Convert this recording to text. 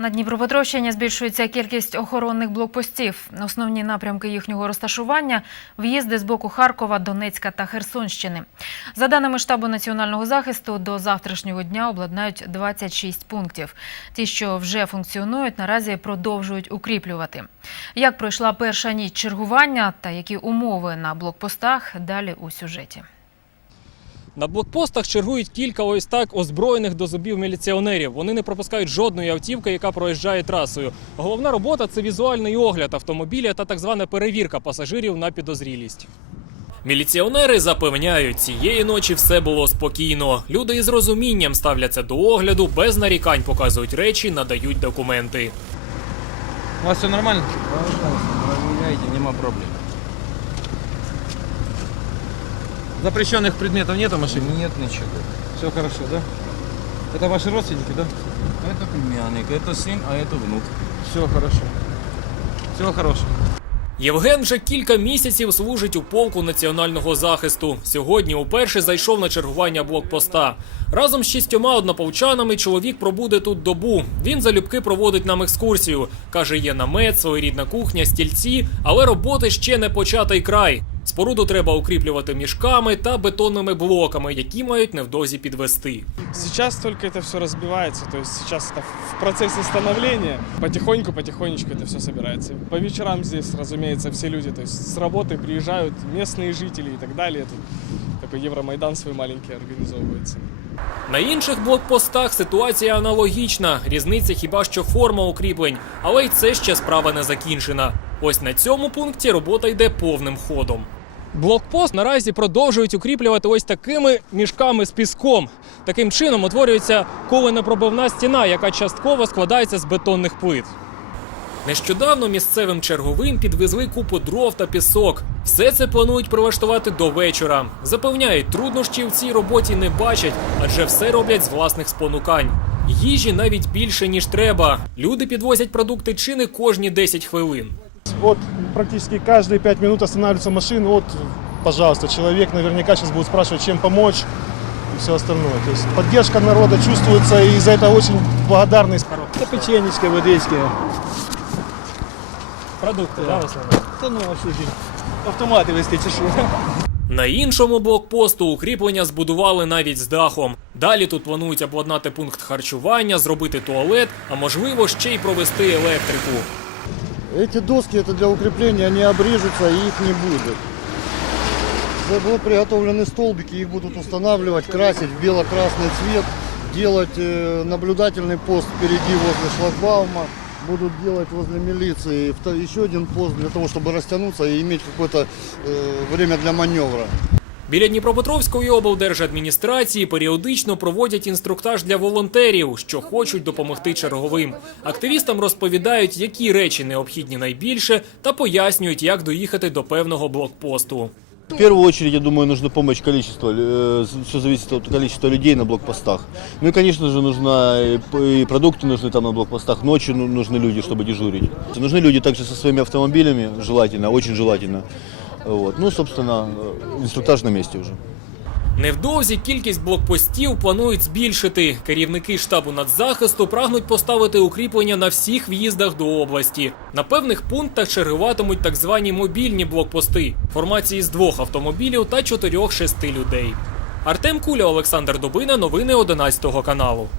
На Дніпропетровщині збільшується кількість охоронних блокпостів. Основні напрямки їхнього розташування – в'їзди з боку Харкова, Донецька та Херсонщини. За даними штабу національного захисту, до завтрашнього дня обладнають 26 пунктів. Ті, що вже функціонують, наразі продовжують укріплювати. Як пройшла перша ніч чергування та які умови на блокпостах – далі у сюжеті. На блокпостах чергують кілька ось так озброєних до зубів міліціонерів. Вони не пропускають жодної автівки, яка проїжджає трасою. Головна робота це візуальний огляд автомобіля та так звана перевірка пасажирів на підозрілість. Міліціонери запевняють, цієї ночі все було спокійно. Люди із розумінням ставляться до огляду, без нарікань показують речі, надають документи. У вас все нормально? Проверяйте, нема проблем. Запрещенных предметов нет в машине? Нет ничего. Все хорошо, да? Это ваши родственники, да? Это племянник, это сын, а это внук. Все хорошо. Всего хорошего. Євген вже кілька місяців служить у полку національного захисту. Сьогодні уперше зайшов на чергування блокпоста. Разом з шістьома однополчанами чоловік пробуде тут добу. Він залюбки проводить нам екскурсію. Каже, є намет, своєрідна кухня, стільці, але роботи ще не початий край. Споруду треба укріплювати мішками та бетонними блоками, які мають невдовзі підвести. Сейчас только это все разбивается, то есть сейчас это в процессе становления. Потихоньку, потихонечку это все собирается. По вечерам здесь, разумеется, все люди, то есть с работы приезжают местные жители и так далее. Тут такой Евромайдан свой маленький организовывается. На інших блокпостах ситуація аналогічна. Різниця хіба що форма укріплень, але й це ще справа не закінчена. Ось на цьому пункті робота йде повним ходом. Блокпост наразі продовжують укріплювати ось такими мішками з піском. Таким чином утворюється коленепробивна стіна, яка частково складається з бетонних плит. Нещодавно місцевим черговим підвезли купу дров та пісок. Все це планують прилаштувати до вечора. Запевняють, труднощів в цій роботі не бачать, адже все роблять з власних спонукань. Їжі навіть більше ніж треба. Люди підвозять продукти чи не кожні 10 хвилин. Вот практически каждые пять минут останавливается машина. Вот, пожалуйста, человек наверняка сейчас будет спрашивать, чем помочь и все остальное. То есть поддержка народа чувствуется, и за это очень благодарность. Та печенечка, водички. Продукти, да, Та ну, а що ж, автомати вести чи що? На іншому блокпосту укріплення збудували навіть з дахом. Далі тут планують обладнати пункт харчування, зробити туалет, а можливо ще й провести електрику. Эти доски это для укрепления, они обрежутся и их не будет. Уже Будут приготовлены столбики, их будут устанавливать, красить в бело-красный цвет, делать э, наблюдательный пост впереди возле шлагбаума, будут делать возле милиции еще один пост для того, чтобы растянуться и иметь какое-то э, время для маневра. Біля Дніпропетровської облдержадміністрації періодично проводять інструктаж для волонтерів, що хочуть допомогти черговим. Активістам розповідають, які речі необхідні найбільше, та пояснюють, як доїхати до певного блокпосту. В первую очередь, я думаю, нужна помощь количества. Все зависит от количества людей на блокпостах. Ну и, конечно же, нужна и п- и продукты нужны там на блокпостах. Ночью ну- нужны люди, чтобы дежурить. Нужны люди также со своими автомобилями, желательно, очень желательно. Вот. Ну, собственно, э, инструктаж на месте уже. Невдовзі кількість блокпостів планують збільшити. Керівники штабу нацзахисту прагнуть поставити укріплення на всіх в'їздах до області. На певних пунктах чергуватимуть так звані мобільні блокпости формації з двох автомобілів та чотирьох-шести людей. Артем Куля, Олександр Дубина, Новини 11 каналу.